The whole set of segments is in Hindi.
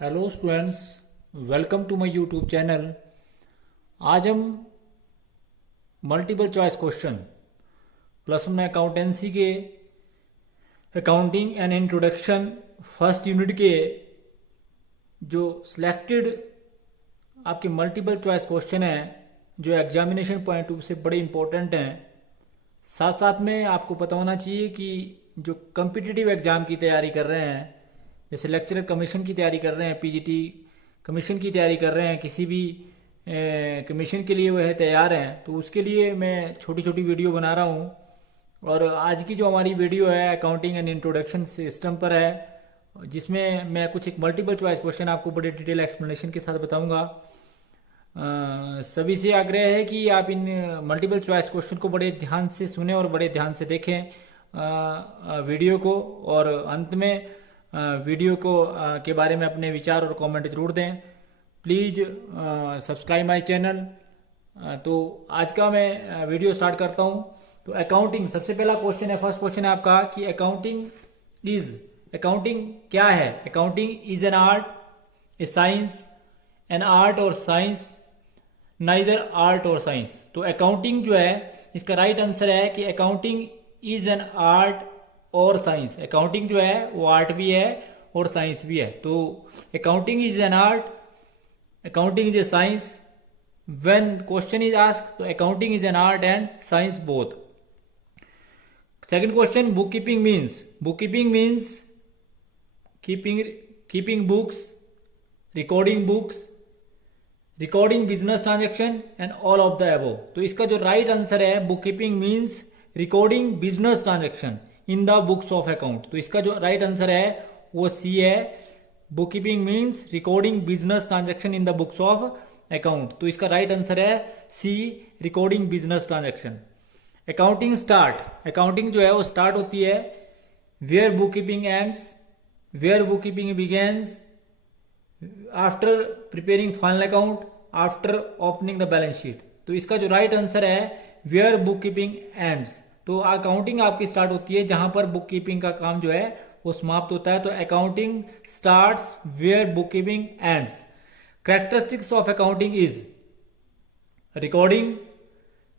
Hello students, welcome to my YouTube channel. आज हम multiple choice question plus one accountancy के accounting and introduction first unit के जो सिलेक्टेड आपके मल्टीपल चॉइस क्वेश्चन हैं जो एग्जामिनेशन पॉइंट ऑफ से बड़े इंपॉर्टेंट हैं। साथ साथ में आपको पता होना चाहिए कि जो कम्पिटिटिव एग्जाम की तैयारी कर रहे हैं, जैसे लेक्चरर कमीशन की तैयारी कर रहे हैं, पीजीटी कमीशन की तैयारी कर रहे हैं, किसी भी कमीशन के लिए वह तैयार हैं, तो उसके लिए मैं छोटी छोटी वीडियो बना रहा हूँ। और आज की जो हमारी वीडियो है अकाउंटिंग एंड इंट्रोडक्शन सिस्टम पर है, जिसमें मैं कुछ एक मल्टीपल चॉइस क्वेश्चन आपको बड़े डिटेल एक्सप्लेनेशन के साथ बताऊंगा। सभी से आग्रह है कि आप इन मल्टीपल चॉइस क्वेश्चन को बड़े ध्यान से सुने और बड़े ध्यान से देखें वीडियो को, और अंत में वीडियो को के बारे में अपने विचार और कमेंट जरूर दें। Please subscribe my channel. तो आज का मैं वीडियो स्टार्ट करता हूं। तो अकाउंटिंग, सबसे पहला क्वेश्चन है, फर्स्ट क्वेश्चन है आपका कि अकाउंटिंग क्या है। Accounting is an art, A science, an art और साइंस, नाइदर आर्ट और साइंस। तो अकाउंटिंग जो है इसका राइट आंसर है कि अकाउंटिंग इज एन आर्ट और साइंस। अकाउंटिंग जो है वो आर्ट भी है और साइंस भी है। तो accounting is an art, accounting is a science. When question is asked, तो accounting is an art and science both. Second question, book keeping means keeping books, recording books, recording business transaction and all of the above. तो इसका जो राइट आंसर है, book keeping means recording business transaction in the books of account. तो इसका जो राइट आंसर है वो सी है, book keeping means recording business transaction in the books of account. तो इसका राइट आंसर है C, recording business transaction. Accounting start, accounting जो है वो स्टार्ट होती है where book keeping ends, where book keeping begins, after preparing final account, after opening the balance sheet. तो इसका जो राइट आंसर है वेयर बुक कीपिंग एंड्स। तो अकाउंटिंग आपकी स्टार्ट होती है जहां पर बुक कीपिंग का काम जो है वो समाप्त होता है। तो accounting starts where book keeping ends. Characteristics of accounting is recording,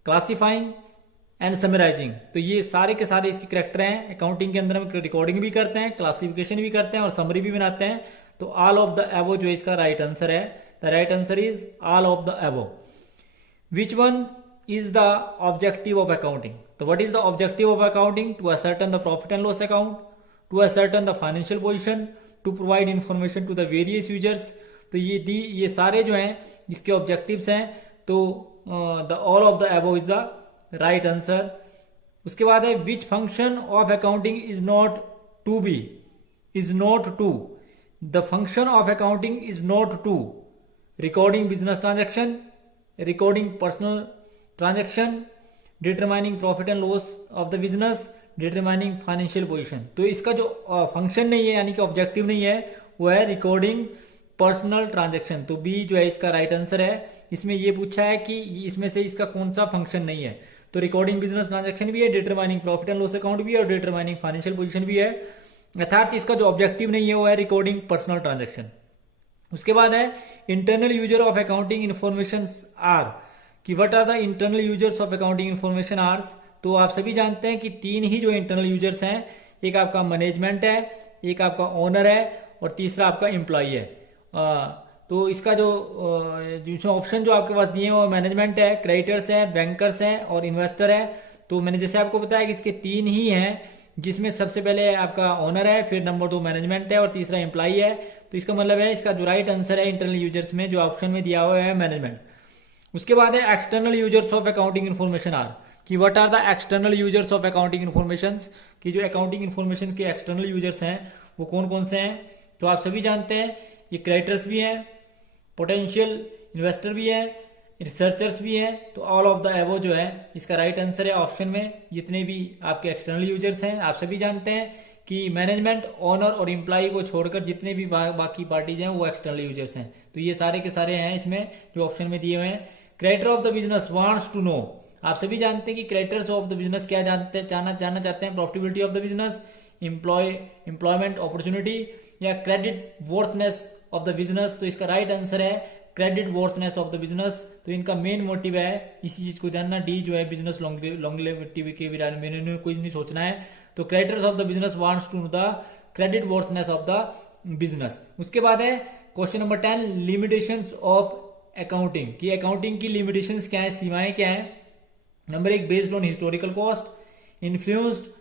classifying and summarising. तो ये सारे के सारे इसके कैरेक्टर हैं। अकाउंटिंग के अंदर हम रिकॉर्डिंग भी करते हैं, क्लासिफिकेशन भी करते हैं और समरी भी बनाते हैं। तो ऑल ऑफ द अबव जो इसका राइट आंसर है, the right answer is all of the above. Which one is the objective of accounting? So what is the objective of accounting? To ascertain the profit and loss account, to ascertain the financial position, to provide information to the various users. तो ये सारे जो हैं इसके ऑब्जेक्टिव्स हैं। तो the all of the above is the right answer। उसके बाद है which function of accounting is not to be, is not to, the function of accounting is not to recording business transaction, recording personal transaction, determining profit and loss of the business, determining financial position. तो इसका जो फंक्शन नहीं है यानी कि ऑब्जेक्टिव नहीं है वो है रिकॉर्डिंग पर्सनल ट्रांजेक्शन। तो बी जो है इसका राइट आंसर है। इसमें ये पूछा है कि इसमें से इसका कौन सा फंक्शन नहीं है। तो रिकॉर्डिंग बिजनेस ट्रांजेक्शन भी है, determining profit and loss account भी है और डिटरमाइनिंग फाइनेंशियल पोजीशन भी है। अर्थात इसका जो ऑब्जेक्टिव नहीं है वो है रिकॉर्डिंग पर्सनल ट्रांजेक्शन। उसके बाद है internal user of accounting information are, कि what are the internal users of accounting information are. तो आप सभी जानते हैं कि तीन ही जो इंटरनल यूजर्स हैं, एक आपका मैनेजमेंट है, एक आपका ओनर है और तीसरा आपका एम्प्लॉई है। तो इसका जो ऑप्शन जो आपके पास दिए हैं वो मैनेजमेंट है, क्रेडिटर्स है, बैंकर्स है और इन्वेस्टर है। तो मैंने जैसे आपको बताया कि इसके तीन ही हैं, जिसमें सबसे पहले आपका ओनर है, फिर नंबर 2 मैनेजमेंट है और तीसरा एम्प्लॉई है। तो इसका मतलब है इसका जो राइट आंसर है इंटरनल यूजर्स में जो ऑप्शन में दिया हुआ है मैनेजमेंट। उसके बाद है external users of accounting information are, कि what are the external users of accounting information, कि जो अकाउंटिंग इन्फॉर्मेशन के एक्सटर्नल यूजर्स हैं वो कौन कौन से हैं। तो आप सभी जानते हैं ये क्रेडिटर्स भी हैं, पोटेंशियल इन्वेस्टर भी है, रिसर्चर्स भी हैं। तो ऑल ऑफ द एबव जो है इसका राइट आंसर है ऑप्शन में। जितने भी आपके एक्सटर्नल यूजर्स हैं आप सभी जानते हैं कि मैनेजमेंट, ओनर और एम्प्लॉय को छोड़कर जितने भी बाकी पार्टीज हैं वो एक्सटर्नल यूजर्स हैं। तो ये सारे के सारे हैं इसमें जो ऑप्शन में दिए हुए हैं। Creditor of the business wants to know, आप सभी जानते हैं कि क्रेडिटर्स ऑफ द बिजनेस क्या जानना चाहते हैं, profitability of the business, employment opportunity या credit worthiness of the business, तो इसका राइट आंसर है credit worthiness of the business. तो इनका मेन मोटिव है इसी चीज को जानना। डी जो है बिजनेस लॉन्गेविटी के बारे में कुछ नहीं सोचना है। तो creditors of the business wants to know the credit worthiness of the business. उसके बाद है question number 10, limitations of accounting, कि अकाउंटिंग की लिमिटेशंस क्या है, सीमाएं क्या है। Number 1, based on historical cost, influenced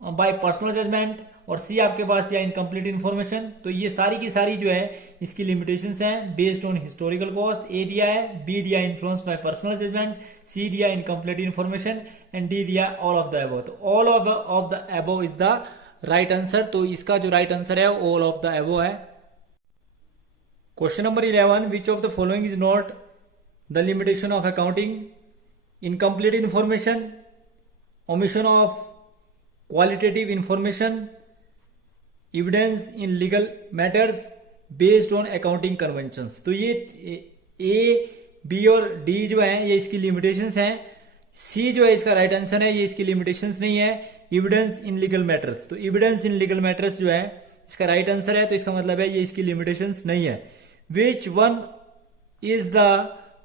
by personal judgement, और सी आपके पास दिया इनकम्प्लीट इन्फॉर्मेशन। तो ये सारी की सारी जो है इसकी लिमिटेशंस हैं। बेस्ड ऑन हिस्टोरिकल कॉस्ट ए दिया है, बी दिया इन्फ्लुएंस्ड बाय पर्सनल जजमेंट, सी दिया इनकम्प्लीट इन्फॉर्मेशन, एंड डी दिया ऑल ऑफ द अबव। तो all of the above is the right answer. तो इसका जो राइट आंसर है ऑल ऑफ द अबव है। Question number 11, which of the following is not the limitation of accounting, incomplete information, omission of qualitative information, evidence in legal matters based on accounting conventions. तो ये ए, बी और डी जो है ये इसकी लिमिटेशंस हैं। सी जो है इसका राइट आंसर है, ये इसकी लिमिटेशंस नहीं है, एविडेंस इन लीगल मैटर्स। तो एविडेंस इन लीगल मैटर्स जो है इसका राइट आंसर है। तो इसका मतलब है ये इसकी लिमिटेशंस नहीं है। Which one is the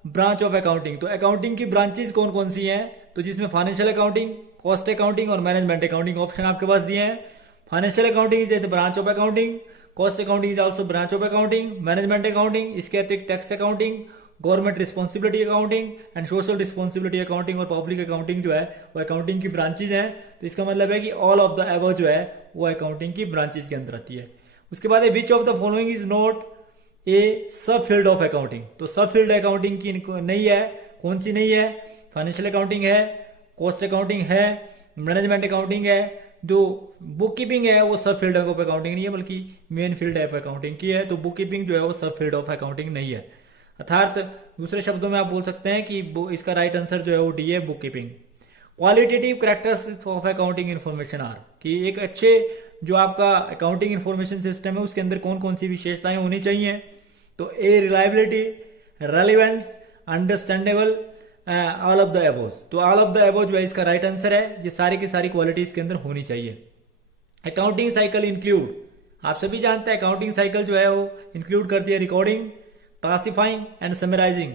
branch of accounting, तो अकाउंटिंग की ब्रांचेस कौन कौन सी हैं, तो जिसमें फाइनेंशियल अकाउंटिंग, कॉस्ट अकाउंटिंग और मैनेजमेंट अकाउंटिंग ऑप्शन आपके पास दिए हैं। Financial accounting is the branch of accounting, cost accounting is also branch of accounting, management accounting इसके अतिरिक्त tax accounting, government responsibility accounting and social responsibility accounting और पब्लिक अकाउंटिंग जो है वो अकाउंटिंग की ब्रांचेज हैं। तो इसका मतलब है कि ऑल ऑफ द अबव जो है वो अकाउंटिंग की ब्रांचेज के अंदर आती है। उसके बाद है which of the following is not ए सब फील्ड ऑफ अकाउंटिंग, तो सब फील्ड अकाउंटिंग की नहीं है, कौन सी नहीं है, फाइनेंशियल अकाउंटिंग है, कॉस्ट अकाउंटिंग है, मैनेजमेंट अकाउंटिंग है। जो बुक कीपिंग है वो सब फील्ड ऑफ अकाउंटिंग नहीं है बल्कि मेन फील्ड ऑफ अकाउंटिंग की है। तो बुक कीपिंग जो है वो सब फील्ड ऑफ अकाउंटिंग नहीं है। अर्थात दूसरे शब्दों में आप बोल सकते हैं कि इसका राइट आंसर जो है वो डी है, book keeping. Qualitative characteristics of accounting information are, कि एक अच्छे जो आपका अकाउंटिंग इन्फॉर्मेशन सिस्टम है उसके अंदर कौन कौन सी विशेषताएं होनी चाहिए। तो A, reliability, relevance, understandable, all of the above. तो ऑल ऑफ द अबव जो है इसका राइट आंसर है। ये सारी की सारी क्वालिटी इसके अंदर होनी चाहिए। अकाउंटिंग साइकिल इंक्लूड, आप सभी जानते हैं अकाउंटिंग साइकिल जो है वो इंक्लूड करती है recording, classifying and summarising,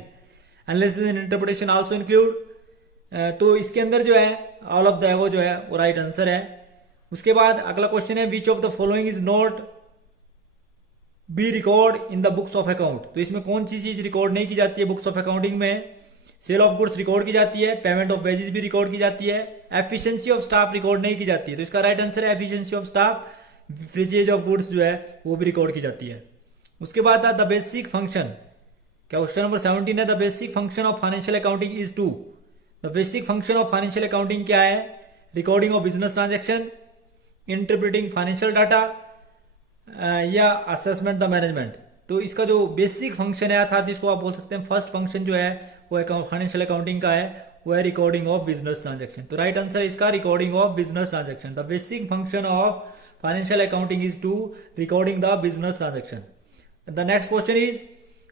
analysis and interpretation also include. तो इसके अंदर जो है ऑल ऑफ द अबव जो है वो राइट आंसर है। उसके बाद अगला क्वेश्चन है which of the following is not be record in the books of account, तो इसमें कौन सी चीज रिकॉर्ड नहीं की जाती है बुक्स ऑफ अकाउंटिंग में। सेल ऑफ गुड्स रिकॉर्ड की जाती है, पेमेंट ऑफ वेजेस भी रिकॉर्ड की जाती है, एफिशिएंसी ऑफ स्टाफ रिकॉर्ड नहीं की जाती है। तो इसका राइट आंसर है efficiency of staff, फ्रीजेज of goods जो है वो भी रिकॉर्ड की जाती है। उसके बाद था द बेसिक फंक्शन, क्या क्वेश्चन नंबर 17 है, the basic function of financial accounting is to, the basic function of financial accounting क्या है, recording of business transaction, interpreting financial data या असेसमेंट द मैनेजमेंट। तो इसका जो बेसिक फंक्शन है अर्थात जिसको आप बोल सकते हैं फर्स्ट फंक्शन जो है वो फाइनेंशियल अकाउंटिंग का है वो है रिकॉर्डिंग ऑफ बिजनेस ट्रांजेक्शन। तो राइट आंसर है इसका recording of business transaction. The basic function of financial accounting is to recording the business transaction. The next question is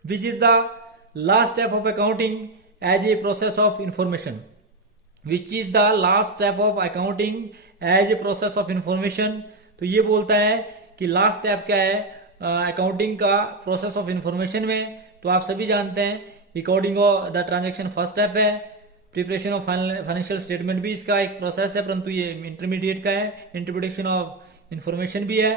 which is the last step of accounting as a process of information, which is the last step of accounting as a process of information. तो ये बोलता है कि लास्ट स्टेप क्या है अकाउंटिंग का प्रोसेस ऑफ इंफॉर्मेशन में। तो आप सभी जानते हैं recording of the transaction first step है, प्रिपरेशन ऑफ फाइनेंशियल स्टेटमेंट भी इसका एक प्रोसेस है परंतु ये इंटरमीडिएट का है, इंटरप्रिटेशन ऑफ इंफॉर्मेशन भी है,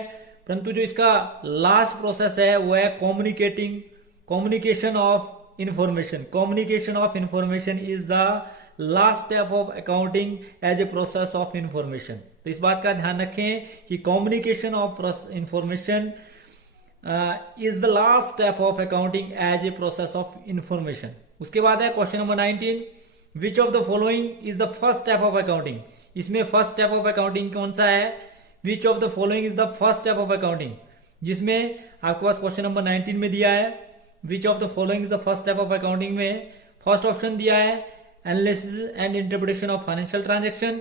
परंतु जो इसका लास्ट प्रोसेस है वो है communication of information. Communication of information is the last step of accounting as a process of information. तो इस बात का ध्यान रखें कि communication of information is the last step of accounting as a process of information. उसके बाद है question number 19, which of the following is the first step of accounting. इसमें फर्स्ट स्टेप ऑफ अकाउंटिंग कौन सा है, which of the following is the first step of accounting, जिसमें आपके पास क्वेश्चन नंबर 19 में दिया है which of the following is the first step of accounting में फर्स्ट ऑप्शन दिया है analysis and interpretation of financial transaction,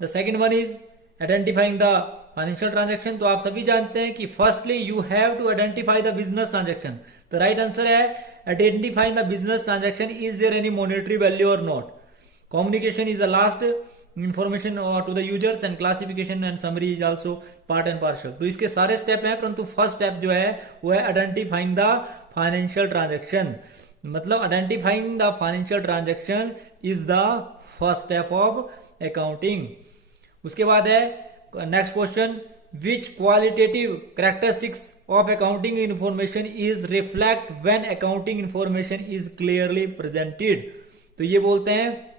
the second one is identifying the financial transaction. तो आप सभी जानते हैं कि firstly you have to identify the business transaction. तो राइट आंसर है identifying the business transaction, is there any monetary value और not. Communication is the last, information to the users and classification and summary is also part and parcel. तो इसके सारे स्टेप हैं, परंतु फर्स्ट स्टेप जो है वो है आइडेंटिफाइंग द फाइनेंशियल ट्रांजेक्शन. मतलब identifying the financial transaction is the first step of accounting. उसके बाद है next question, which qualitative characteristics of accounting information is reflect when accounting information is clearly presented. तो ये बोलते हैं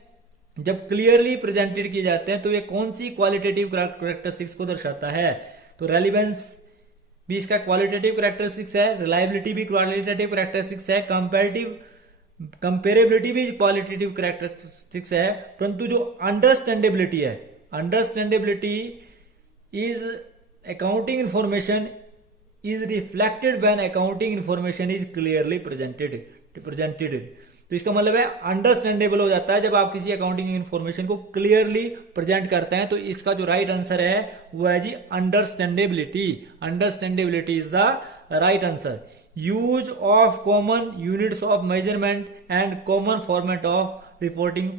जब क्लियरली प्रेजेंटेड किए जाते हैं तो ये कौन सी क्वालिटेटिव कैरेक्टरिस्टिक्स को दर्शाता है. तो रेलिवेंस भी इसका क्वालिटेटिव कैरेक्टरिस्टिक्स है, रिलायबिलिटी भी क्वालिटेटिव कैरेक्टरिस्टिक्स है, कंपेरेबिलिटी भी क्वालिटेटिव कैरेक्टरिस्टिक्स है. परंतु जो अंडरस्टैंडेबिलिटी है, understandability is accounting information is reflected when accounting information is clearly presented. तो इसका मतलब है अंडरस्टैंडेबल हो जाता है जब आप किसी अकाउंटिंग इंफॉर्मेशन को क्लियरली प्रेजेंट करते हैं. तो इसका जो राइट आंसर है वो है जी understandability. Understandability is the right answer. Use of common units of measurement and common format of reporting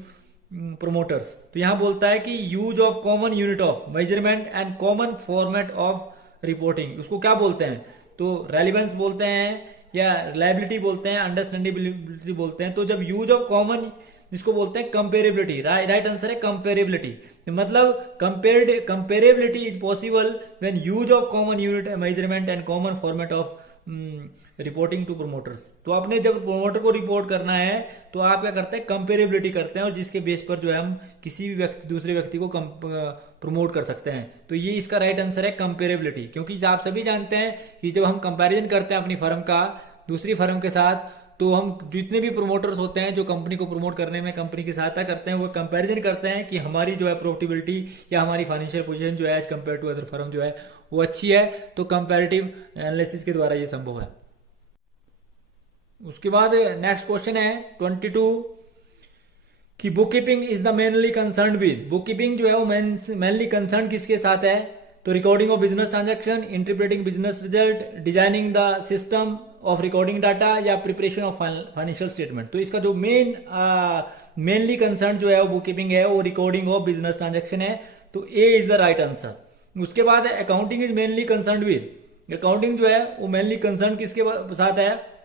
promoters. तो यहां बोलता है कि use of common unit of measurement and common format of reporting, उसको क्या बोलते हैं? तो रेलिवेंस बोलते हैं या रिलायबिलिटी बोलते हैं, अंडरस्टैंडेबिलिटी बोलते हैं. तो जब यूज ऑफ कॉमन, इसको बोलते हैं कंपेरेबिलिटी. राइट आंसर है कंपेरेबिलिटी. मतलब comparability is possible when use of common unit measurement and common format of reporting to promoters. तो आपने जब प्रोमोटर को रिपोर्ट करना है तो आप क्या करते हैं? कंपेरेबिलिटी करते हैं, और जिसके बेस पर जो है हम किसी भी दूसरे व्यक्ति को प्रमोट कर सकते हैं. तो ये इसका राइट आंसर है कंपेरेबिलिटी. क्योंकि आप सभी जानते हैं कि जब हम कंपैरिजन करते हैं अपनी फर्म का दूसरी फर्म के साथ, तो हम जितने भी प्रोमोटर्स होते हैं जो कंपनी को प्रमोट करने में कंपनी की सहायता करते हैं, वो कंपैरिजन करते हैं कि हमारी जो है प्रॉफिटेबिलिटी या हमारी फाइनेंशियल पोजीशन जो है as compare to other firm जो है वो अच्छी है. तो कंपैरेटिव एनालिसिस के द्वारा ये संभव है. उसके बाद नेक्स्ट क्वेश्चन है 22 कि book keeping is the mainly concern with. Book keeping जो है वो मेनली कंसर्न किसके साथ है? तो recording of business transaction, interpreting business result, designing the system of recording data या प्रिपरेशन ऑफ फाइनेंशियल स्टेटमेंट. तो इसका जो मेनली कंसर्न जो है वो बुक कीपिंग है, वो रिकॉर्डिंग ऑफ बिजनेस ट्रांजैक्शन है. तो ए इज द राइट आंसर. उसके बाद accounting is mainly concern with. Accounting जो है वो मेनली कंसर्न किसके साथ है?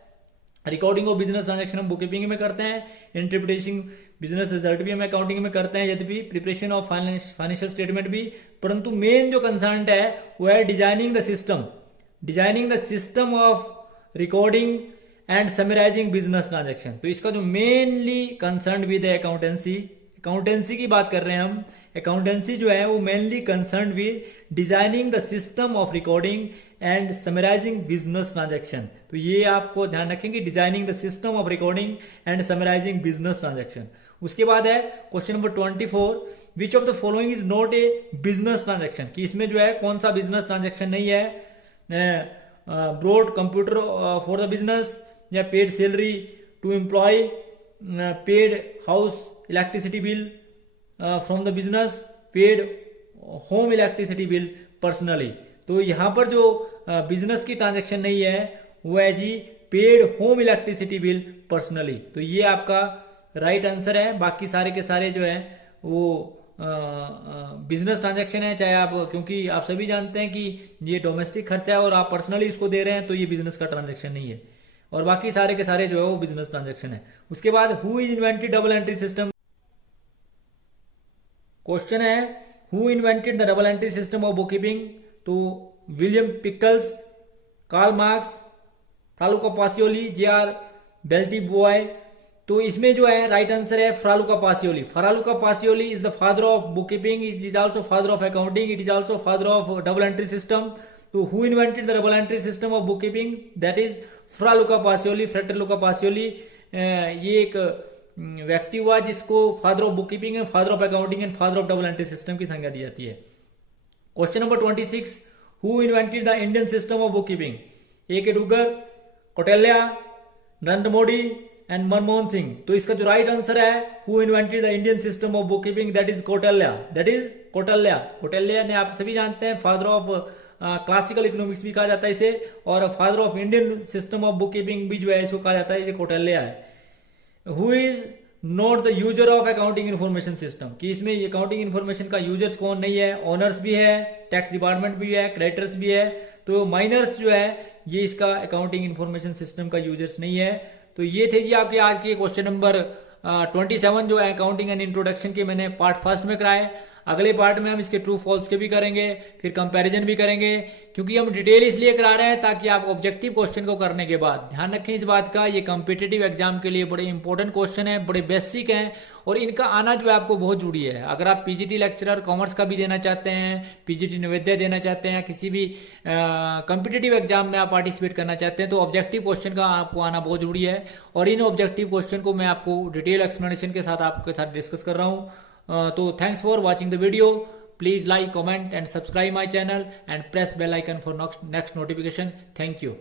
रिकॉर्डिंग ऑफ बिजनेस ट्रांजैक्शन हम बुक कीपिंग में करते हैं, इंटरप्रिटेशन बिजनेस रिजल्ट भी हम अकाउंटिंग में करते हैं, यद्यपि प्रिपरेशन ऑफ फाइनेंशियल स्टेटमेंट भी. परंतु मेन जो कंसर्न है वो है designing the system of recording and summarising business transaction. तो इसका जो मेनली कंसर्न विद है अकाउंटेंसी की बात कर रहे हैं हम. अकाउंटेंसी जो है वो mainly concern with designing the system of recording and summarising business transaction. तो ये आपको ध्यान रखेंगे, designing the system of recording and summarising business transaction. उसके बाद है question number 24, which of the following is not a business transaction. कि इसमें जो है कौन सा बिजनेस ट्रांजैक्शन नहीं है? Brought computer for the business, या paid salary to employ, paid house electricity bill from the business, paid home electricity bill personally. तो यहां पर जो बिजनेस की ट्रांजैक्शन नहीं है वो है जी paid home electricity bill personally. तो ये आपका राइट आंसर है. बाकी सारे के सारे जो है वो बिजनेस ट्रांजैक्शन है, चाहे आप, क्योंकि आप सभी जानते हैं कि ये डोमेस्टिक खर्चा है और आप पर्सनली इसको दे रहे हैं, तो ये बिजनेस का ट्रांजैक्शन नहीं है. और बाकी सारे के सारे जो है वो बिजनेस ट्रांजैक्शन है. उसके बाद who is invented double entry system. Question है who invented the double entry system of book keeping. तो William Pickles, Karl Marx, Fra Luca Pacioli, J R. Batliboi. तो इसमें जो है राइट आंसर है Fra Luca Pacioli. Fra Luca Pacioli is the father of book keeping, it is also father of accounting, it is also father of double entry system. तो who invented the double entry system of book keeping? That is Fra Luca Pacioli, Frater Luca Pacioli. ये एक व्यक्ति हुआ जिसको father of book keeping and father of accounting and father of double entry system की संज्ञा दी जाती है. Question number 26, who invented the Indian system of book keeping? A K Dugar, Kautilya, Narendra Modi and Manmohan Singh. तो इसका जो राइट आंसर है who invented the Indian system of book keeping, that is Kautilya. Kautilya ने आप सभी जानते हैं फादर ऑफ क्लासिकल इकोनॉमिक्स भी कहा जाता है इसे, और father of Indian system of book keeping भी जो है इसको कहा जाता है, ये कौटिल्य है. Who is note the user of accounting information system, कि इसमें अकाउंटिंग इन्फॉर्मेशन का यूजर्स कौन नहीं है, ओनर्स भी है, टैक्स डिपार्टमेंट भी है, क्रेडिटर्स भी है। तो माइनर्स जो है ये इसका अकाउंटिंग इन्फॉर्मेशन सिस्टम का यूजर्स नहीं है। तो ये थे जी आपके आज के क्वेश्चन नंबर 27 जो है अकाउंटिंग एंड इंट्रोडक्शन के मैंने पार्ट फर्स्ट में कराए। अगले पार्ट में हम इसके ट्रू फॉल्स के भी करेंगे, फिर कंपैरिजन भी करेंगे, क्योंकि हम डिटेल इसलिए करा रहे हैं ताकि आप ऑब्जेक्टिव क्वेश्चन को करने के बाद ध्यान रखें इस बात का, ये कॉम्पिटिटिव एग्जाम के लिए बड़े इंपॉर्टेंट क्वेश्चन है, बड़े बेसिक हैं और इनका आना जो है आपको बहुत जरूरी है। अगर आप पीजीटी लेक्चरर कॉमर्स का भी देना चाहते हैं, पीजीटी नवोदय देना चाहते हैं, किसी भी कॉम्पिटिटिव एग्जाम में आप पार्टिसिपेट करना चाहते हैं, तो ऑब्जेक्टिव क्वेश्चन का आपको आना बहुत जरूरी है। और इन ऑब्जेक्टिव क्वेश्चन को मैं आपको डिटेल एक्सप्लेनेशन के साथ आपके साथ डिस्कस कर रहा हूँ। तो thanks for watching the video. Please like, comment and subscribe my channel and press bell icon for next notification. Thank you.